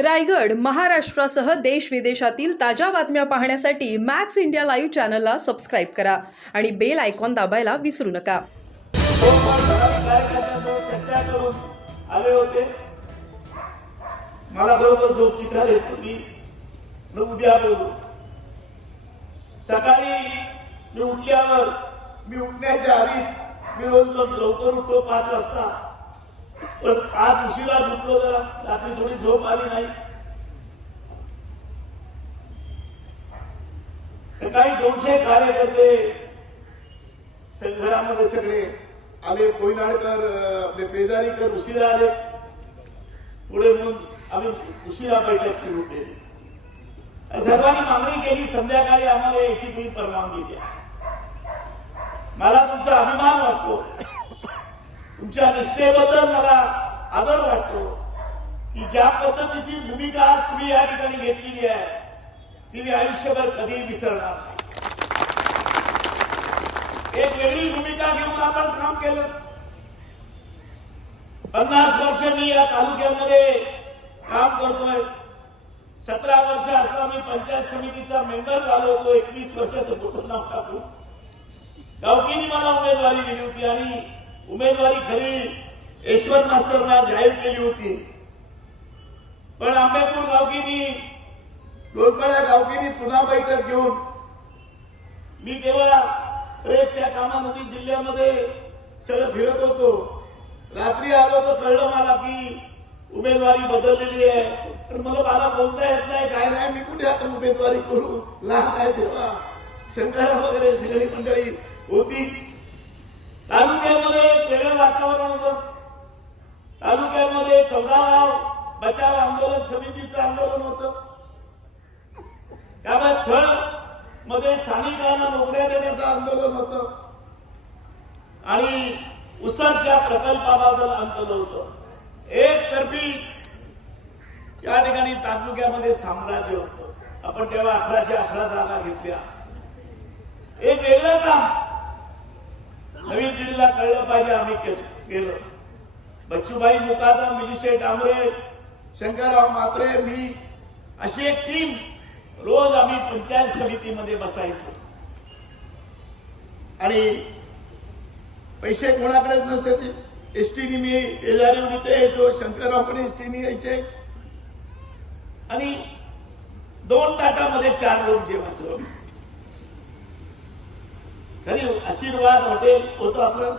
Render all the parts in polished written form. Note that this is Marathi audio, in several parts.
रायगड महाराष्ट्रासह देश विदेशातील ताज्या बातम्या पाहण्यासाठी मॅक्स इंडिया लाईव्ह चॅनलला सबस्क्राईब करा आणि बेल आयकॉन दाबायला विसरू नका. चर्चा करून आले होते. मला बरोबर झोप चिकार येत होती. उद्या बोलू. सकाळी मी उठल्यावर मी उठण्याच्या आधीच मी रोज लवकर उठतो 5 वाजता. पण आज उशिरा झोपलो, जरा रात्री थोडी झोप आली नाही. सकाळी 200 कार्यकर्ते घरामध्ये सगळे आले. कोयनाडकर, आपले पेजारीकर उशिरा आले. पुढे म्हणून आम्ही उशिरा बैठक सुरू केली. सर्वांनी मागणी केली, संध्याकाळी आम्हाला याची तुम्ही परवानगी द्या. मला तुमचा अभिमान वाटतो, तुमच्या निष्ठेबद्दल मला आदर वाटतो की ज्या पद्धतीची भूमिका आज तुम्ही या ठिकाणी घेतलेली आहे ती मी आयुष्यभर कधीही विसरणार नाही. एक वेगळी भूमिका घेऊन आपण काम केलं. 50 वर्ष मी या तालुक्यामध्ये काम करतोय. 17 वर्ष असताना मी पंचायत समितीचा मेंबर झालो होतो. 21 वर्षाचं कुटुंब नाव टाकून गावकीनी मला उमेदवारी दिली होती आणि उमेदवारी खरी यशवंत मास्तरना जाहीर केली होती. पण आंबेपूर गावकीनी, डोरपाड्या गावकीनी पुन्हा बैठक घेऊन मी तेव्हा रेतच्या कामामध्ये जिल्ह्यामध्ये सगळं फिरत होतो. रात्री आलो तर कळलं मला की उमेदवारी बदललेली आहे. पण मला बोलता येत नाही, काय नाही, मी कुठे आता उमेदवारी करू. लहान आहे तेव्हा शंकरराव वगैरे सगळी मंडळी होती. तालुक्यामध्ये वेगळं वातावरण होतं. तालुक्यामध्ये 14 गाव बचाव आंदोलन समितीचं आंदोलन होतं. त्यामुळे थळ मध्ये स्थानिकांना नोकऱ्या देण्याचं आंदोलन होतं आणि उसाच्या प्रकल्पाबद्दल आंदोलन होतं. एकतर्फी या ठिकाणी तालुक्यामध्ये साम्राज्य होतं. आपण तेव्हा 11च्या 11 जागा घेतल्या. एक वेगळं काम नवीन पिढीला कळलं पाहिजे, आम्ही केलं. बच्चूभाई मुकादम, मिलिशे डांबरे, शंकरराव म्हात्रे, मी अशी एक टीम रोज आम्ही पंचायत समितीमध्ये बसायचो आणि पैसे कोणाकडेच नसते. एसटीने मी पेजारीहून इथे यायचो, शंकरराव पण एसटीने यायचे आणि 2 ताटामध्ये 4 लोक जेवायचो. खरी आशीर्वाद हॉटेल होतं आपलं.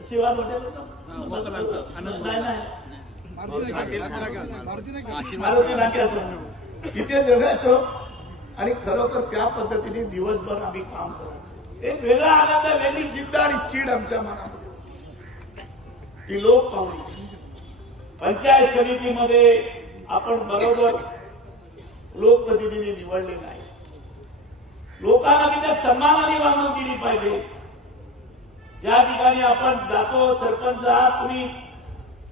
आशीर्वाद हॉटेल होतं मारुती नाक्याचं, तिथे जेवायचो आणि खरोखर त्या पद्धतीने दिवसभर आम्ही काम करायचो. एक वेगळा आनंद, वेगळी जिद्द आणि चीड आमच्या मनामध्ये. ती लोक पावली. पंचायत समितीमध्ये आपण बरोबर लोकप्रतिनिधी निवडले नाही. लोकांना तिथे सन्मानाने वागणूक दिली पाहिजे. ज्या ठिकाणी आपण जातो, सरपंच आहात तुम्ही,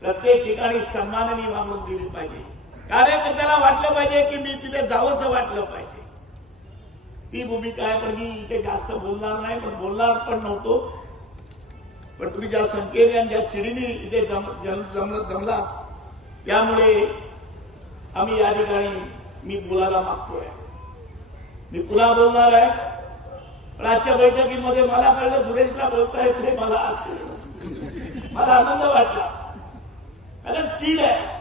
प्रत्येक ठिकाणी सन्मानाने वागणूक दिली पाहिजे. कार्यकर्त्याला वाटलं पाहिजे की मी तिथे जावंसं वाटलं पाहिजे. ती भूमिका आहे. पण मी इथे जास्त बोलणार नाही, पण बोलणार पण नव्हतो. पण तुम्ही ज्या संख्येने आणि ज्या चिडीने इथे जमला त्यामुळे आम्ही या ठिकाणी मी बोलायला मागतोय. मी पुन्हा बोलणार आहे. पण आजच्या बैठकीमध्ये मला कळलं सुरेशला बोलता येत नाही. मला आज कळलं, मला आनंद वाटला. कारण चीड आहे.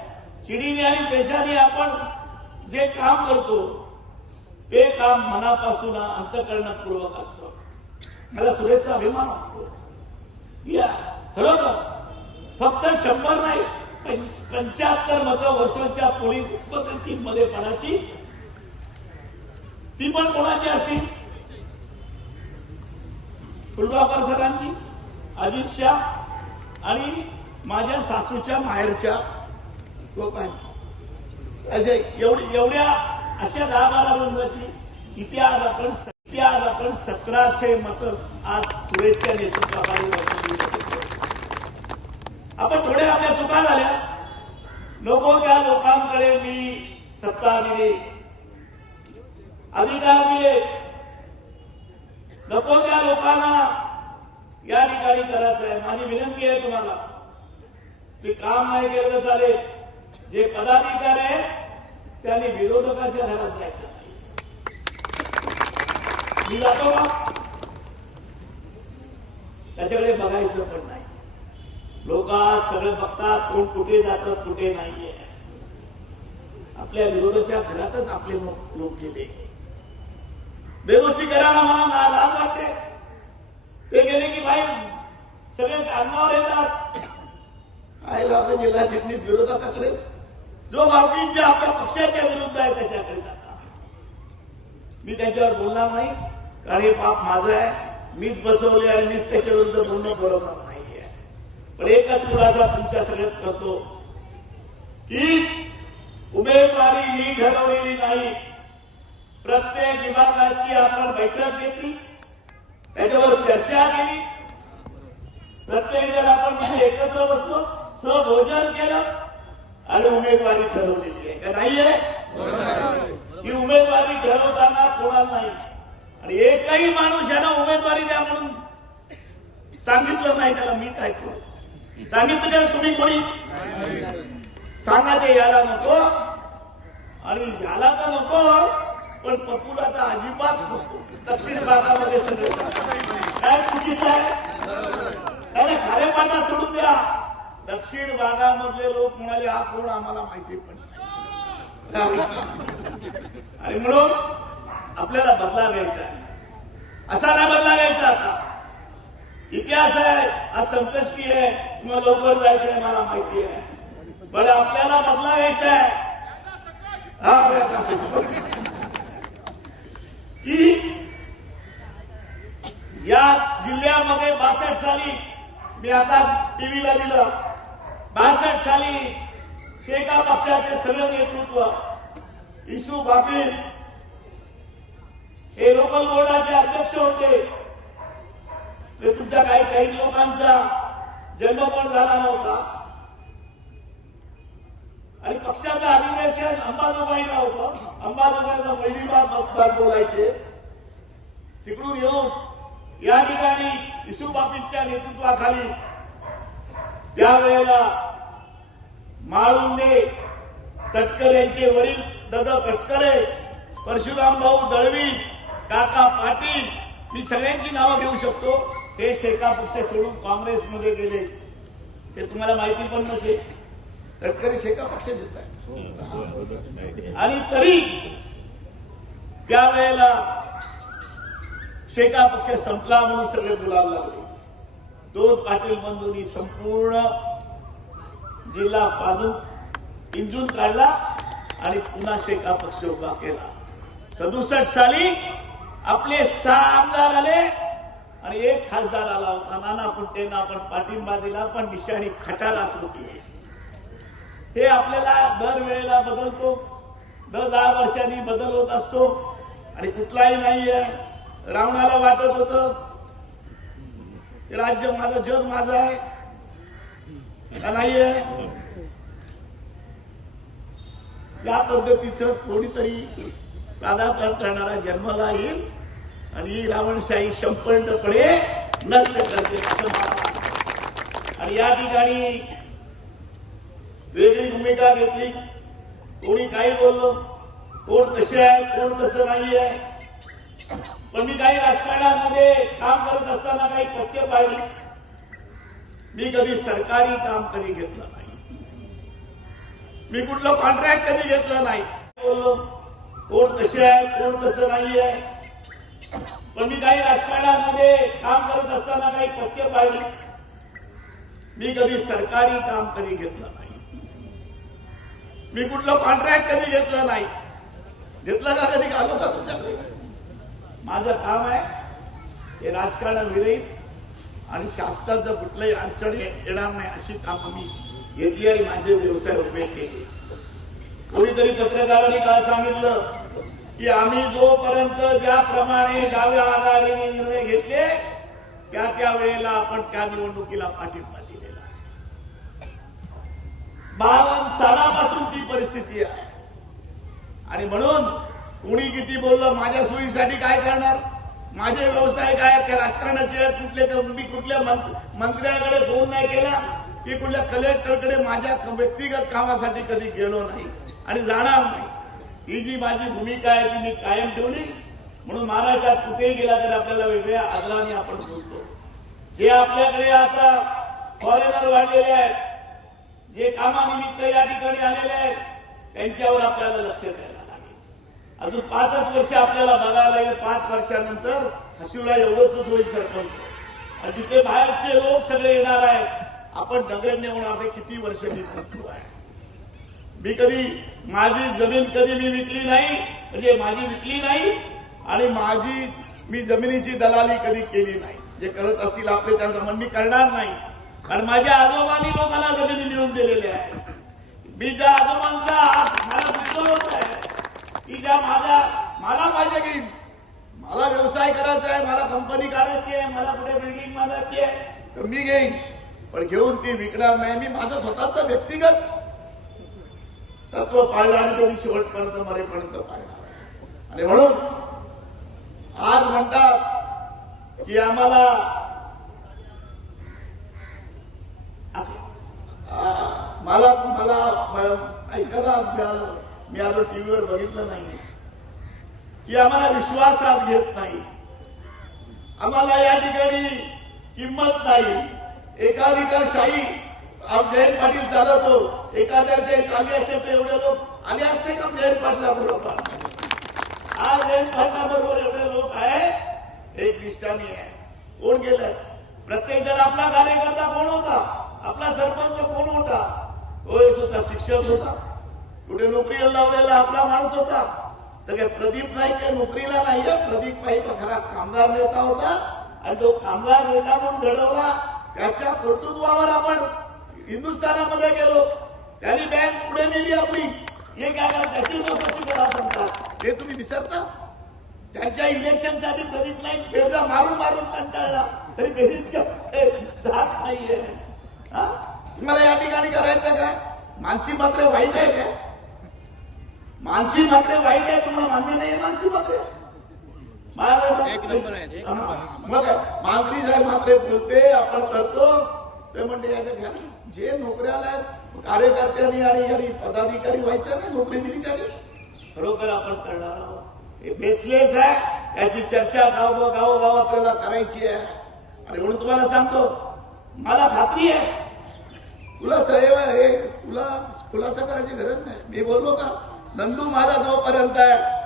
चिडीने आणि पेशाने आपण जे काम करतो ते काम मनापासून अंतःकरणपूर्वक असतं. मला सुरेशचा अभिमान वाटतो. खरोखर फक्त 100 नाही, 75 मतं वर्षाच्या पोलिंग पद्धतीमध्ये पडायची. ती पण कोणाची असतील? फुलबाकर सरांची, अजित शाह आणि माझ्या सासूच्या माहेरच्या लोकांची. असे एवढ्या अशा 10-12 नंबरची इथे आज आपण 1700 मतं आज सुरेशच्या नेतृत्वाखाली आपण थोड्या आपल्या चुका झाल्या. नको त्या लोकांकडे मी सत्ता दिली, अधिकार दिले. नको त्या लोकांना या ठिकाणी करायचं आहे. माझी विनंती आहे तुम्हाला की काम नाही केलं तर चालेल. जे पदाधिकारी आहेत त्याने विरोधकाच्या घरात जायचं नाही. मी जातो का त्याच्याकडे बघायचं पण नाही. लोक आज सगळे बघतात कोण कुठे जातात कुठे नाहीये. आपल्या विरोधाच्या घरातच आपले लोक गेले. बेहोशी करायला मला लाज वाटते. ते गेले की भाई सगळे कामावर येतात. आईला आपले जिल्हा चिटणीस विरोधकाकडेच, जो गावकीच्या आपल्या पक्षाच्या विरुद्ध आहे त्याच्याकडे जातात. मी त्याच्यावर बोलणार नाही कारण हे पाप माझं आहे. मीच बसवले आणि मीच त्याच्या विरुद्ध बोलणं बरोबर नाहीये. पण एकच खुलासा तुमच्या सगळ्यात करतो की उमेदवारी मी ठरवलेली नाही. प्रत्येक विभागाची आपण बैठक घेतली, त्याच्यावर चर्चा केली, प्रत्येक जण आपण तिथे एकत्र बसलो, सहभोजन केलं आणि उमेदवारी ठरवलेली आहे का नाहीये. ही उमेदवारी ठरवताना कोणाला नाही आणि एकही माणूस यांना उमेदवारी द्या म्हणून सांगितलं नाही. त्याला मी काय करू सांगितलं का तुम्ही कोणी सांगायचे याला नको आणि याला तर नको पण पप्पूला तर अजिबात नको. दक्षिण भागामध्ये सगळे काय चुकीचं आहे. त्याने खारेपाटा सोडून द्या. दक्षिण भागामधले लोक म्हणाले हा कोण आम्हाला माहिती पण नाही. आणि म्हणून आपल्याला बदला घ्यायचा आहे. असा नाही बदला घ्यायचा. आता इतिहास आहे, आज संकष्टी आहे, तुम्हाला लवकर जायचं आहे मला माहिती आहे, पण आपल्याला बदला घ्यायचा आहे. की या जिल्ह्यामध्ये 62 साली मी आता टीव्हीला दिलं, 62 साली शेका पक्षाचे सगळं नेतृत्व इसूफ हाफिज हे लोकल बोर्डाचे अध्यक्ष होते. ते तुमच्या काही लोकांचा जन्म पण झाला नव्हता आणि पक्षाचं अधिवेशन अंबाजोगाईला होतं. अंबाजोगाईला महिला बोलायचे. तिकडून येऊन या ठिकाणी इसूफ हाफिजच्या नेतृत्वाखाली त्यावेळेला माळुंडे तटकर यांचे वडील दादा तटकरे, परशुराम भाऊ दळवी, काका पाटील, मी सगळ्यांची नावं घेऊ शकतो, हे शेका पक्ष सोडून काँग्रेसमध्ये गेले. हे तुम्हाला माहिती पण नसेल. तटकरे शेका पक्षाचेच आहे आणि तरी त्यावेळेला शेका पक्ष संपला म्हणून सगळे बोलायला लागले. 2 पाटील बंधूंनी संपूर्ण जिल्हा पाजून इंजून काढला आणि पुन्हा शेका पक्ष उभा केला. 67 साली आपले 6 आमदार आले आणि 1 खासदार आला होता नाना कुंटेंना आपण पाठिंबा दिला, पण निशाणी खटाराच होती. हे आपल्याला दरवेळेला बदलतो, दर 10 वर्षांनी बदल होत असतो आणि कुठलाही नाहीये. रावणाला वाटत होतं राज्य माझं जग माझं आहे का नाहीये. या पद्धतीचं कोणीतरी प्राधान्य करणारा जन्माला येईल आणि ही रावणशाही संपूर्णपणे नष्ट करते आणि या ठिकाणी वेगळी भूमिका घेतली. कोणी काही बोललो, कोण कसे आहे कोण कसं नाही आहे. पण मी काही राजकारणामध्ये काम करत असताना काही पथ्य पाहिली. मी कधी सरकारी काम कधी घेतलं नाही, मी कुठलं कॉन्ट्रॅक्ट कधी घेतलं नाही. बोललो कोण कसे आहे कोण कसं नाही आहे. पण मी काही राजकारणामध्ये काम करत असताना काही पथ्य पाहिली. मी कधी सरकारी काम कधी घेतलं नाही, मी कुठलं कॉन्ट्रॅक्ट कधी घेतलं नाही. घेतलं का कधी आलो का तुमच्याकडे. माझं काम आहे हे राजकारणाविरहित आणि शासनाचं कुठलंही अडचण येणार नाही अशी कामं मी घेतली आणि माझे व्यवसाय उभे केले. कोणीतरी पत्रकारांनी काल सांगितलं की आम्ही जोपर्यंत ज्याप्रमाणे डाव्या आघाडीने निर्णय घेतले त्या वेळेला आपण त्या निवडणुकीला पाठिंबा दिलेला. 52 सालापासून ती परिस्थिती आहे आणि म्हणून कोणी किती बोललं माझ्या सोयीसाठी काय करणार. माझे व्यवसाय काय त्या राजकारणाचे मी कुठल्या मंत्र्याकडे फोन नाही केला की कुठल्या कलेक्टरकडे माझ्या व्यक्तिगत कामासाठी कधी गेलो नाही आणि जाणार नाही. ही जी माझी भूमिका आहे ती मी कायम ठेवली. म्हणून महाराष्ट्रात कुठेही गेला तरी आपल्याला वेगळ्या आदराने आपण बोलतो. जे आपल्याकडे आता फॉरेनर वाढलेले आहेत, जे कामानिमित्त या ठिकाणी आलेले आहेत, त्यांच्यावर आपल्याला लक्ष द्यायला लागेल. अजून 5च वर्ष आपल्याला बघायला लागेल. 5 वर्षानंतर हसीवला एवढंच होईल सरपंच. आणि तिथे बाहेरचे लोक सगळे येणार आहेत. आपण नगरण्य होणार ते किती वर्ष मी करतो आहे. मी कधी माझी जमीन कधी मी विकली नाही, म्हणजे माझी विकली नाही आणि मी जमिनीची दलाली कधी केली नाही. जे करत असतील आपले त्यांचं मन मी करणार नाही. कारण माझ्या आजोबांनी लोकांना जमिनी मिळवून दिलेल्या आहेत. मी ज्या आजोबांचा आज मला दुःख होत आहे की ज्या मला पाहिजे की मला व्यवसाय करायचा आहे, मला कंपनी काढायची आहे, मला कुठे बिल्डिंग बांधायची आहे तर मी घेईन, पण घेऊन ती विकणार नाही. मी माझं स्वतःचं व्यक्तिगत तत्व पाळलं आणि ते मी शेवटपर्यंत मरेपर्यंत पाळणार. आणि म्हणून आज म्हणतात की आम्हाला मला ऐकायला आज मिळालं, मी आज टीव्हीवर बघितलं नाही की आम्हाला विश्वासात घेत नाही, आम्हाला या ठिकाणी किंमत नाही. एकाधिकारशाही जयंत पाटील चालवतो, एकाधिकारशाही चालली असेल तर एवढे लोक आले असते का जयंत पाटला बरोबर? आज जयंत पाटला बरोबर एवढे लोक आहे, एक निष्ठानी आहे. कोण गेलं? प्रत्येक जण आपला कार्यकर्ता कोण होता, आपला सरपंच कोण होता? ओएसओचा शिक्षक होता, कुठे नोकरीला लावलेला आपला माणूस होता. तर काय प्रदीप नाईक काय नोकरीला नाहीये? प्रदीप नाईक खरा कामगार नेता होता आणि तो कामगार नेता म्हणून घडवला. त्याच्या कर्तृत्वावर आपण हिंदुस्थानामध्ये गेलो, त्यांनी बँक पुढे नेली आपली. हे काय करा, त्याची चौकशी करा सांगतात, ते तुम्ही विसरता. त्यांच्या इलेक्शनसाठी प्रदीप नाईक बेरजा मारून मारून कंटाळला तरी बेरीज जात नाहीये. तुम्हाला या ठिकाणी करायचं काय? मानसी मात्र वाईट आहे काय? मानसी मात्र वाईट आहे, तुम्हाला मान्य नाही? मानसी मात्र मग मांजरी साहेब मात्र बोलते आपण करतो ते म्हणते जे नोकऱ्याला आहेत कार्यकर्त्यांनी आणि पदाधिकारी व्हायचं नाही, नोकरी दिली त्याने खरोखर आपण करणार आहोत. हे बेसलेस आहे, याची चर्चा गावोगाव आपल्याला करायची आहे. आणि म्हणून तुम्हाला सांगतो, मला खात्री आहे तुला साहेब हे तुला खुलासा करायची गरज नाही. मी बोललो का नंदू माझा जोपर्यंत आहे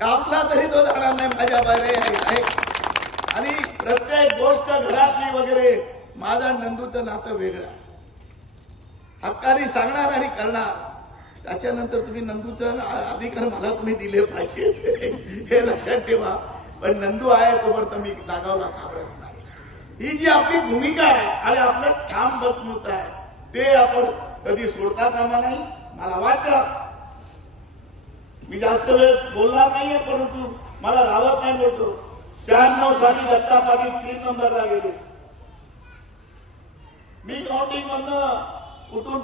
कापला तरी तो जाणार नाही माझ्या बाहेर आहे. आणि प्रत्येक गोष्ट घरातली वगैरे माझा नंदूचं नातं वेगळं आहे. हक्कानी सांगणार आणि करणार. त्याच्यानंतर तुम्ही नंदूचं अधिकार मला तुम्ही दिले पाहिजे हे लक्षात ठेवा. पण नंदू आहे तोपर्यंत मी जागावला घाबरत नाही. ही जी आपली भूमिका आहे आणि आपलं ठाम मत आहे ते आपण कधी सोडता कामा नाही. मला वाटतं मी जास्त वेळ बोलणार नाहीये, परंतु मला राहत नाही बोलतो. 96 साली दत्ता पाटील 3 नंबरला गेले. मी काउंटिंग मधनं कुठून